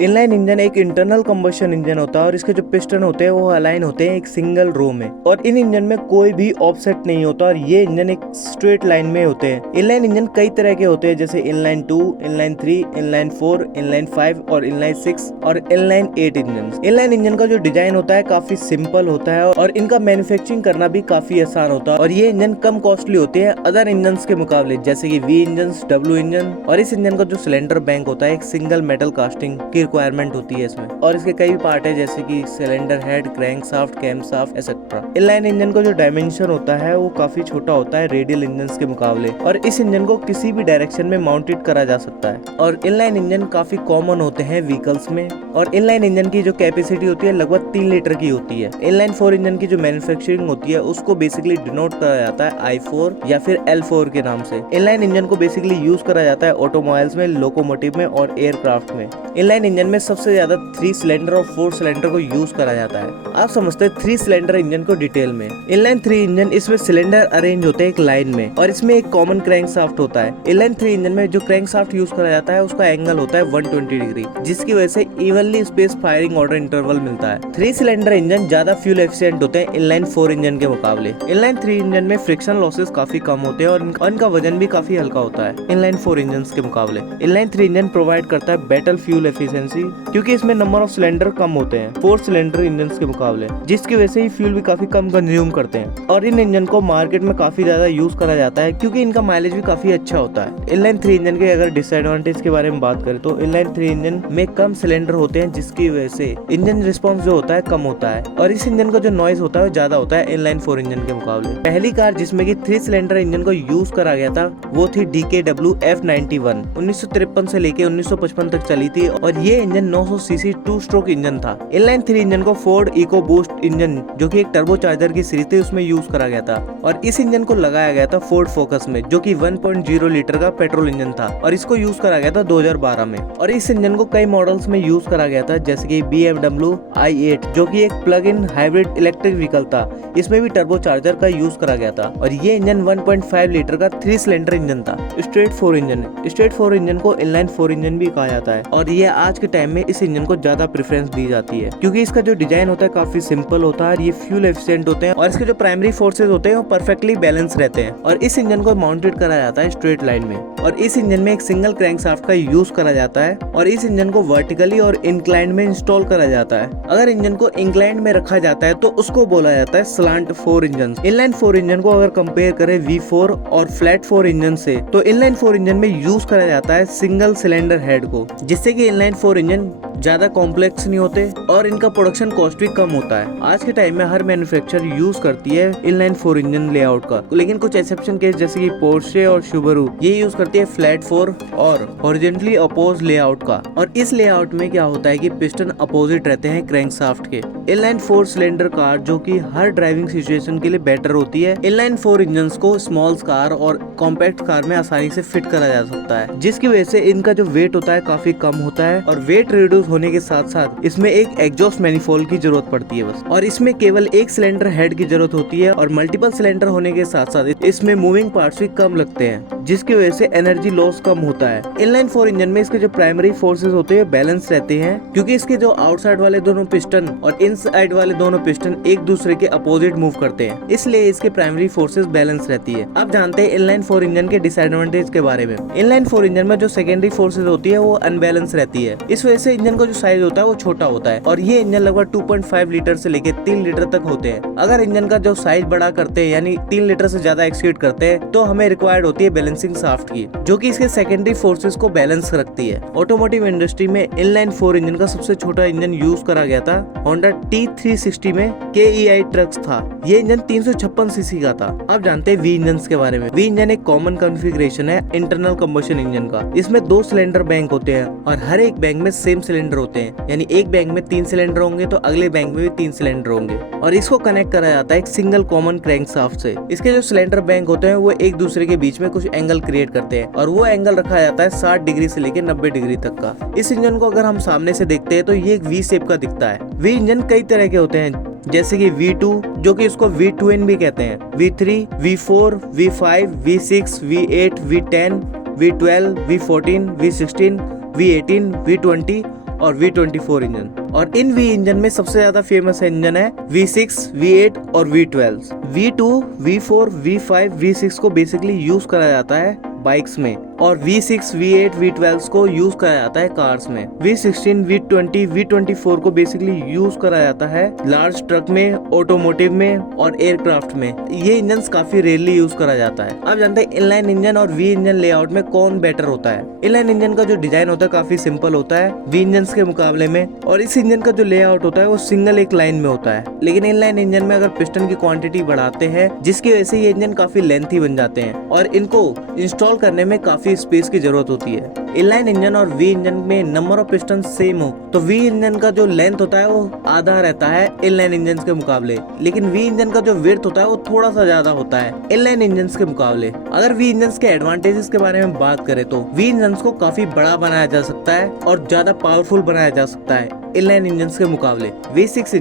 Inline engine एक internal combustion engine होता है और इसके जो पिस्टन होते हैं वो अलाइन होते हैं एक सिंगल रो में, और इन इंजन में कोई भी ऑफसेट नहीं होता और ये इंजन एक स्ट्रेट लाइन में होते हैं। इनलाइन इंजन कई तरह के होते हैं, जैसे इनलाइन 2, इनलाइन 3, इनलाइन 4, इनलाइन 5 और इनलाइन 6 और इनलाइन 8 इंजन। इनलाइन इंजन का जो डिजाइन होता है काफी सिंपल होता है और इनका मैन्युफैक्चरिंग करना भी काफी आसान होता है, और ये इंजन कम कॉस्टली होते हैं अदर इंजन के मुकाबले, जैसे कि वी इंजन, डब्ल्यू इंजन। और इस इंजन का जो सिलेंडर बैंक होता है एक सिंगल मेटल कास्टिंग की रिक्वायरमेंट होती है इसमें, और इसके कई पार्ट है जैसे कि cylinder head, crank shaft, cam shaft etcetera. Inline engine का जो डायमेंशन होता है वो काफी छोटा होता है रेडियल इंजन के मुकाबले, और इस इंजन को किसी भी डायरेक्शन में माउंटेड करा जा सकता है। और इनलाइन इंजन काफी कॉमन होते हैं व्हीकल्स में, और इनलाइन इंजन की जो कैपेसिटी होती है लगभग 3 लीटर की होती है। इनलाइन 4 इंजन की जो मैन्युफैक्चरिंग होती है उसको बेसिकली डिनोट करा जाता है I4 या फिर L4 के नाम से। इनलाइन इंजन को बेसिकली यूज करा जाता है ऑटोमोबाइल्स में, लोकोमोटिव में और एयरक्राफ्ट में। इनलाइन इंजन में सबसे ज्यादा 3 सिलेंडर और 4 सिलेंडर को यूज करा जाता है। आप समझते हैं 3 सिलेंडर इंजन को डिटेल में। इनलाइन 3 इंजन, इसमें सिलेंडर अरेंज होते हैं एक लाइन में और इसमें एक कॉमन क्रैंक शाफ्ट होता है। इनलाइन 3 इंजन में जो क्रैंक शाफ्ट यूज करा जाता है उसका एंगल होता है 120 डिग्री, जिसकी वजह से evenly space firing order interval मिलता है। 3 सिलेंडर इंजन ज्यादा फ्यूल एफिशिएंट होते हैं इनलाइन 4 इंजन के मुकाबले। इनलाइन 3 इंजन में फ्रिक्शन लॉसेस काफी कम होते हैं और इनका वजन भी काफी हल्का होता है इनलाइन 4 इंजन के मुकाबले। इनलाइन 3 इंजन प्रोवाइड करता है बेटर फ्यूल एफिशिएंसी, क्योंकि इसमें नंबर ऑफ सिलेंडर कम होते हैं 4 सिलेंडर इंजन के मुकाबले, जिसकी वजह से ही फ्यूल भी काफी कम कंज्यूम करते हैं। और इन इंजन को मार्केट में काफी ज्यादा यूज करा जाता है क्योंकि इनका माइलेज भी काफी अच्छा होता है। इनलाइन 3 इंजन के अगर डिसएडवांटेज के बारे में बात करें तो इनलाइन 3 इंजन में कम सिलेंडर होते हैं, जिसकी वजह से इंजन रिस्पॉन्स जो होता है कम होता है, और इस इंजन का जो नॉइज होता है ज्यादा होता है इनलाइन 4 इंजन के मुकाबले। पहली कार जिसमें कि 3 सिलेंडर इंजन को यूज करा गया था वो थी DKW F91, 1953 से लेके 1955 तक चली थी, और ये इंजन 900 सीसी 2 स्ट्रोक इंजन था। इनलाइन 3 इंजन को फोर्ड इको बूस्ट इंजन, जो कि एक टर्बोचार्जर की सीरीज थी, उसमें यूज करा गया था, और इस इंजन को लगाया गया था फोर्ड फोकस में, जो कि 1.0 लीटर का पेट्रोल इंजन था, और इसको यूज करा गया था 2012 में। और इस इंजन को कई मॉडल्स में यूज करा गया था, जैसे कि BMW i8, जो कि एक plug in hybrid electric vehicle था, इसमें भी टर्बोचार्जर का यूज करा गया था, और ये इंजन 1.5 लीटर का 3 सिलेंडर इंजन था। स्ट्रेट 4 इंजन है। स्ट्रेट 4 इंजन को इनलाइन 4 इंजन भी कहा जाता है, और ये आज के टाइम में इस इंजन को ज्यादा प्रेफरेंस दी जाती है क्योंकि इसका जो डिजाइन होता है काफी सिंपल होता है, और ये फ्यूल एफिशिएंट होते हैं, और इसके जो प्राइमरी फोर्सेज होते हैं वो परफेक्टली बैलेंस रहते हैं। और इस इंजन को माउंटेड करा जाता है स्ट्रेट लाइन में, और इस इंजन में एक सिंगल क्रैंक शाफ्ट का यूज करा जाता है, और इस इंजन को वर्टिकली और इंक्लाइंड में इंस्टॉल करा जाता है। अगर इंजन को इंक्लाइंड में रखा जाता है तो उसको बोला जाता है स्लांट 4 इंजन। इनलाइन 4 इंजन को अगर कंपेयर करें V4 और फ्लैट 4 इंजन से, तो इनलाइन 4 इंजन में यूज करा जाता है सिंगल सिलेंडर हेड को, जिससे कि इनलाइन 4 इंजन ज्यादा कॉम्प्लेक्स नहीं होते और इनका प्रोडक्शन कॉस्ट भी कम होता है। आज के टाइम में हर मैन्युफैक्चरर यूज करती है इनलाइन 4 इंजन लेआउट का, लेकिन कुछ एक्सेप्शन केस जैसे कि पोर्शे और सुबारू ये यूज करती है फ्लैट 4 और हॉरिजॉन्टली अपोज लेआउट का। और इस लेआउट में क्या होता है कि पिस्टन अपोजिट रहते हैं क्रैंक शाफ्ट के। इनलाइन 4 सिलेंडर कार जो कि हर ड्राइविंग सिचुएशन के लिए बेटर होती है। इनलाइन 4 इंजन को स्मॉल कार और कॉम्पैक्ट कार में आसानी से फिट करा जा सकता है, जिसकी वजह से इनका जो वेट होता है काफी कम होता है, और वेट रिड्यूस होने के साथ साथ इसमें एक एग्जॉस्ट मैनिफोल्ड की जरूरत पड़ती है बस, और इसमें केवल एक सिलेंडर हेड की जरूरत होती है, और मल्टीपल सिलेंडर होने के साथ साथ इसमें मूविंग पार्ट्स भी कम लगते हैं, जिसकी वजह से एनर्जी लॉस कम होता है। इनलाइन 4 इंजन में इसके जो प्राइमरी फोर्सेस होते हैं बैलेंस रहते हैं, क्योंकि इसके जो आउटसाइड वाले दोनों पिस्टन और इनसाइड वाले दोनों पिस्टन एक दूसरे के अपोजिट मूव करते हैं, इसलिए इसके प्राइमरी फोर्सेस बैलेंस रहती है। अब जानते हैं इनलाइन 4 इंजन के डिसएडवांटेज के बारे में। इनलाइन 4 इंजन में जो सेकेंडरी फोर्सेस होती है वो अनबैलेंस रहती है, इस वजह से इंजन का जो साइज होता है वो छोटा होता है, और ये इंजन लगभग 2.5 लीटर से लेके 3 लीटर तक होते हैं। अगर इंजन का जो साइज बड़ा करते हैं यानी 3 लीटर से ज्यादा एक्सीड करते हैं तो हमें रिक्वायर्ड होती है बैलेंसिंग शाफ्ट की, जो कि इसके सेकेंडरी फोर्सेस को बैलेंस रखती है। ऑटोमोटिव इंडस्ट्री में इनलाइन 4 इंजन का सबसे छोटा इंजन यूज करा गया था होंडा T360 में KEI ट्रक्स था। ये इंजन 356 सीसी का था। अब जानते हैं वी इंजन के बारे में। वी इंजन एक कॉमन कॉन्फ़िगरेशन है इंटरनल कंबशन इंजन का। इसमें 2 सिलेंडर बैंक होते हैं और हर एक बैंक में सेम सिलेंडर होते हैं, यानी एक बैंक में 3 सिलेंडर होंगे तो अगले बैंक में भी 3 सिलेंडर होंगे, और इसको कनेक्ट करा जाता है एक सिंगल कॉमन क्रैंक शाफ्ट से। इसके जो सिलेंडर बैंक होते हैं वो एक दूसरे के बीच में कुछ एंगल क्रिएट करते हैं, और वो एंगल रखा जाता है 60 डिग्री से लेकर 90 डिग्री तक का। इस इंजन को अगर हम सामने से देखते हैं तो ये एक वी शेप का दिखता है। वी इंजन कई तरह के होते हैं, जैसे कि V2 जो कि इसको V2N भी कहते हैं, V3, V4, V5, V6, V8, V10, V12, V14, V16, V18, V20 और V24 इंजन। और इन V इंजन में सबसे ज्यादा फेमस इंजन है V6, V8 और V12। V2, V4, V5, V6 को बेसिकली यूज करा जाता है बाइक्स में, और V6, V8, V12 को यूज करा जाता है कार्स में। V16, V20, V24 को बेसिकली यूज करा जाता है लार्ज ट्रक में, ऑटोमोटिव में और एयरक्राफ्ट में। ये इंजन काफी रेयरली यूज करा जाता है। आप जानते हैं इनलाइन इंजन और V इंजन लेआउट में कौन बेटर होता है। इनलाइन इंजन का जो डिजाइन होता है काफी सिंपल होता है V इंजन के मुकाबले में, और इस इंजन का जो लेआउट होता है वो सिंगल एक लाइन में होता है। लेकिन इनलाइन इंजन में अगर पिस्टन की क्वांटिटी बढ़ाते हैं, जिसकी वजह से ये इंजन काफी लेंथी बन जाते हैं और इनको इंस्टॉल करने में काफी स्पेस की जरूरत होती है। इनलाइन इंजन और V इंजन में नंबर ऑफ पिस्टन सेम हो तो V इंजन का जो लेंथ होता है वो आधा रहता है इनलाइन इंजन के मुकाबले, लेकिन V इंजन का जो विड्थ होता है वो थोड़ा सा ज्यादा होता है इनलाइन इंजन के मुकाबले। अगर V इंजन के एडवांटेजेस के बारे में बात करें तो V इंजन को काफी बड़ा बनाया जा सकता है और ज्यादा पावरफुल बनाया जा सकता है इनलाइन इंजन के मुकाबले। V6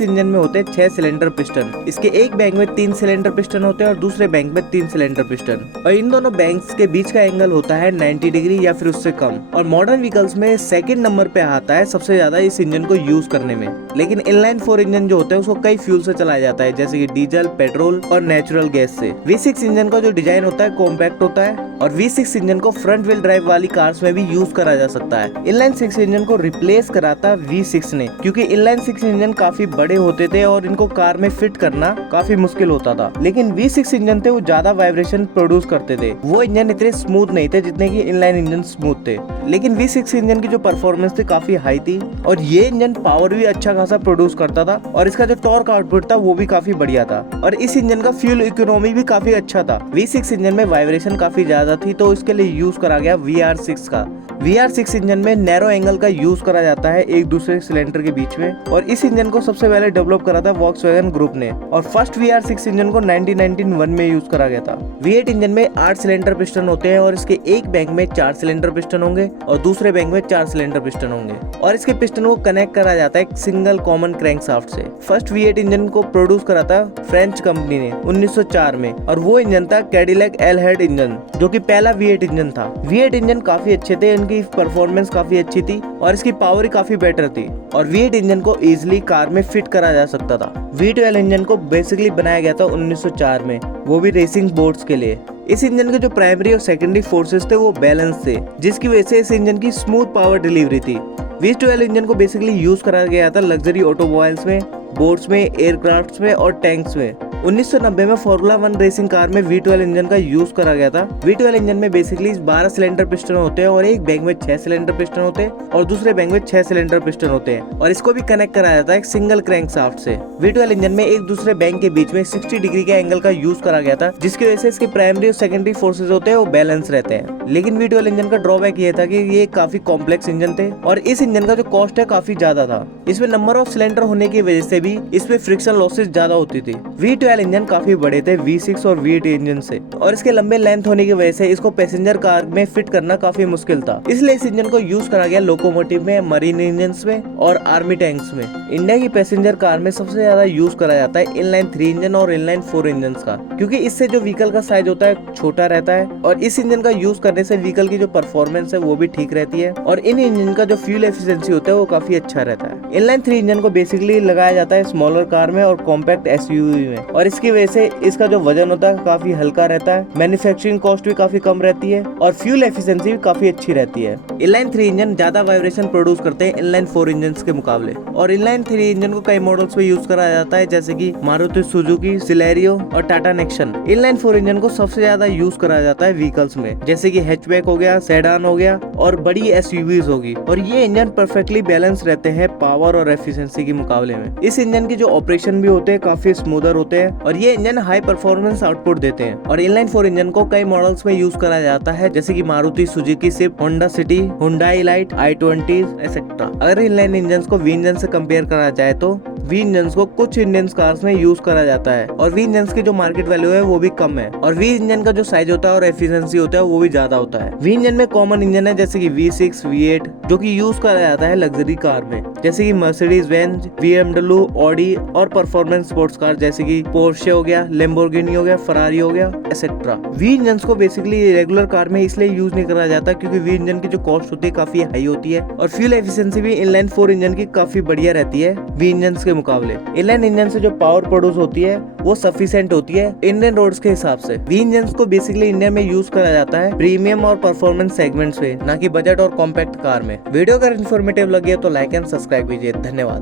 इंजन में होते हैं 6 सिलेंडर पिस्टन। इसके एक बैंक में 3 सिलेंडर पिस्टन होते हैं और दूसरे बैंक में 3 सिलेंडर पिस्टन, और इन दोनों बैंक्स के बीच का एंगल होता है 90 डिग्री या फिर उससे कम। और मॉडर्न व्हीकल्स में सेकंड नंबर पे आता है सबसे ज्यादा इस इंजन को यूज करने में। लेकिन इनलाइन 4 इंजन जो होता है उसको कई फ्यूल से चलाया जाता है, जैसे कि डीजल, पेट्रोल और नेचुरल गैस से। V6 इंजन का जो डिजाइन होता है कॉम्पैक्ट होता है, और V6 इंजन को फ्रंट व्हील ड्राइव वाली कार्स में भी यूज करा जा सकता है। इनलाइन 6 इंजन को रिप्लेस कराता V6 ने, क्योंकि इनलाइन 6 इंजन काफी बड़े होते थे और इनको कार में फिट करना काफी मुश्किल होता था। लेकिन V6 इंजन थे वो ज्यादा वाइब्रेशन प्रोड्यूस करते थे, वो इंजन इतने स्मूथ नहीं थे जितने की इनलाइन इंजन स्मूथ थे। लेकिन V6 इंजन की जो परफॉर्मेंस थी काफी हाई थी, और ये इंजन पावर भी अच्छा खासा प्रोड्यूस करता था, और इसका जो टॉर्क आउटपुट था वो भी काफी बढ़िया था, और इस इंजन का फ्यूल इकोनॉमी भी काफी अच्छा था। V6 इंजन में वाइब्रेशन काफी ज्यादा थी तो इसके लिए यूज करा गया VR6 का। VR6 इंजन में नैरो एंगल का यूज करा जाता है एक दूसरे सिलेंडर के बीच में, और इस इंजन को सबसे पहले डेवलप करा था वॉक्सवैगन ग्रुप ने, और फर्स्ट VR6 इंजन को 1991 में यूज करा गया था। V8 इंजन में 8 सिलेंडर पिस्टन होते हैं, और इसके एक बैंक में 4 सिलेंडर पिस्टन होंगे और दूसरे बैंक में 4 सिलेंडर पिस्टन होंगे, और इसके पिस्टन को कनेक्ट करा जाता है एक सिंगल कॉमन क्रैंकशाफ्ट से। फर्स्ट V8 इंजन को प्रोड्यूस करा था फ्रेंच कंपनी ने 1904 में, और वो इंजन था कैडिलैक एल-हेड इंजन, जो कि पहला V8 इंजन था। V8 इंजन काफी अच्छे थे, इनकी परफॉर्मेंस काफी अच्छी थी और इसकी पावर काफी बेटर थी, और V8 इंजन को इजीली कार में फिट करा जा सकता था। V12 इंजन को बेसिकली बनाया गया था 1904 में, वो भी रेसिंग बोट्स के लिए। इस इंजन के जो प्राइमरी और सेकेंडरी फोर्सेस थे वो बैलेंस थे, जिसकी वजह से इस इंजन की स्मूथ पावर डिलीवरी थी। V12 इंजन को बेसिकली यूज करा गया था लग्जरी ऑटोमोबाइल्स में, बोट्स में, एयरक्राफ्ट्स में और टैंक्स में। 1990 में फॉर्मूला 1 रेसिंग कार में V12 इंजन का यूज करा गया था। V12 इंजन में बेसिकली 12 सिलेंडर पिस्टन होते हैं, और एक बैंक में 6 सिलेंडर पिस्टन होते हैं और दूसरे बैंक में 6 सिलेंडर पिस्टन होते हैं, और इसको भी कनेक्ट कराया जाता है एक सिंगल क्रैंकशाफ्ट से। V12 इंजन में एक दूसरे बैंक के बीच में 60 डिग्री के एंगल का यूज करा गया था, जिसकी वजह से इसके प्राइमरी और सेकेंडरी फोर्सेज होते हैं वो बैलेंस रहते हैं। लेकिन V12 इंजन का ड्रॉबैक ये था कि ये काफी कॉम्प्लेक्स इंजन थे, और इस इंजन का जो कॉस्ट है काफी ज्यादा था। इसमें नंबर ऑफ सिलेंडर होने की वजह से भी इसमें फ्रिक्शन लॉसेस ज्यादा होती थी। V12 इंजन काफी बड़े थे V6 और V8 इंजन से, और इसके लंबे लेंथ होने की वजह से इसको पैसेंजर कार में फिट करना काफी मुश्किल था। इसलिए इस इंजन को यूज करा गया लोकोमोटिव में, मरीन इंजन में और आर्मी टैंक्स में। इंडिया की पैसेंजर कार में सबसे ज्यादा यूज करा जाता है इनलाइन 3 इंजन और इनलाइन 4 इंजन का, क्योंकि इससे जो व्हीकल का साइज होता है छोटा रहता है, और इस इंजन का यूज करने से व्हीकल की जो परफॉर्मेंस है वो भी ठीक रहती है, और इन इंजन का जो फ्यूल एफिशिएंसी होता है वो काफी अच्छा रहता है। इनलाइन 3 इंजन को बेसिकली लगाया जाता है स्मॉलर कार में और कॉम्पैक्ट SUV में, और इसकी वजह से इसका जो वजन होता है काफी हल्का रहता है, मैन्युफैक्चरिंग कॉस्ट भी काफी कम रहती है, और फ्यूल एफिशिएंसी भी काफी अच्छी रहती है। इनलाइन 3 इंजन ज्यादा वाइब्रेशन प्रोड्यूस करते हैं इनलाइन 4 इंजन के मुकाबले, और इनलाइन 3 इंजन को कई मॉडल्स में यूज करा जाता है, जैसे कि मारुति सुजुकी, सिलेरियो और टाटा नेक्सन। इनलाइन 4 इंजन को सबसे ज्यादा यूज करा जाता है व्हीकल्स में, जैसे कि हैचबैक हो गया, सेडान हो गया और बड़ी SUVs होगी, और ये इंजन परफेक्टली बैलेंस रहते हैं पावर और एफिशिएंसी के मुकाबले में। इस इंजन की जो ऑपरेशन भी होते हैं काफी स्मूदर होते हैं, और ये इंजन हाई परफॉर्मेंस आउटपुट देते हैं। और इनलाइन 4 इंजन को कई मॉडल्स में यूज करा जाता है, जैसे कि Maruti Suzuki Swift, Honda city, Hyundai light, i20 etcetera. अगर इनलाइन इंजन को V इंजन से कंपेयर करा जाए तो वी इंजन्स को कुछ इंडियन कार्स में यूज करा जाता है और वी इंजन्स की जो मार्केट वैल्यू है वो भी कम है और वी इंजन का जो साइज होता है और एफिशिएंसी होता है वो भी ज्यादा होता है। वी इंजन में कॉमन इंजन है जैसे कि V6, V8 जो कि यूज करा जाता है लग्जरी कार में जैसे कि मर्सिडीज बेंज, BMW, ऑडी और परफॉर्मेंस स्पोर्ट्स कार जैसे कि पोर्शे हो गया, लैम्बोर्गिनी हो गया, फरारी हो गया एसेट्रा। वी इंजन्स को बेसिकली रेगुलर कार में इसलिए यूज नहीं करा जाता क्योंकि वी इंजन की जो कॉस्ट होती है काफी हाई होती है और फ्यूल एफिशिएंसी भी इनलाइन 4 इंजन की काफी बढ़िया रहती है वी इंजन्स के मुकाबले। इनलाइन इंजन से जो पावर प्रोड्यूस होती है वो सफिशिएंट होती है इंडियन रोड्स के हिसाब से। वी इंजन्स को बेसिकली इंडिया में यूज करा जाता है प्रीमियम और परफॉर्मेंस सेगमेंट्स में, ना कि बजट और कॉम्पैक्ट कार में। वीडियो अगर इन्फॉर्मेटिव लगी है तो लाइक एंड सब्सक्राइब कीजिए। धन्यवाद।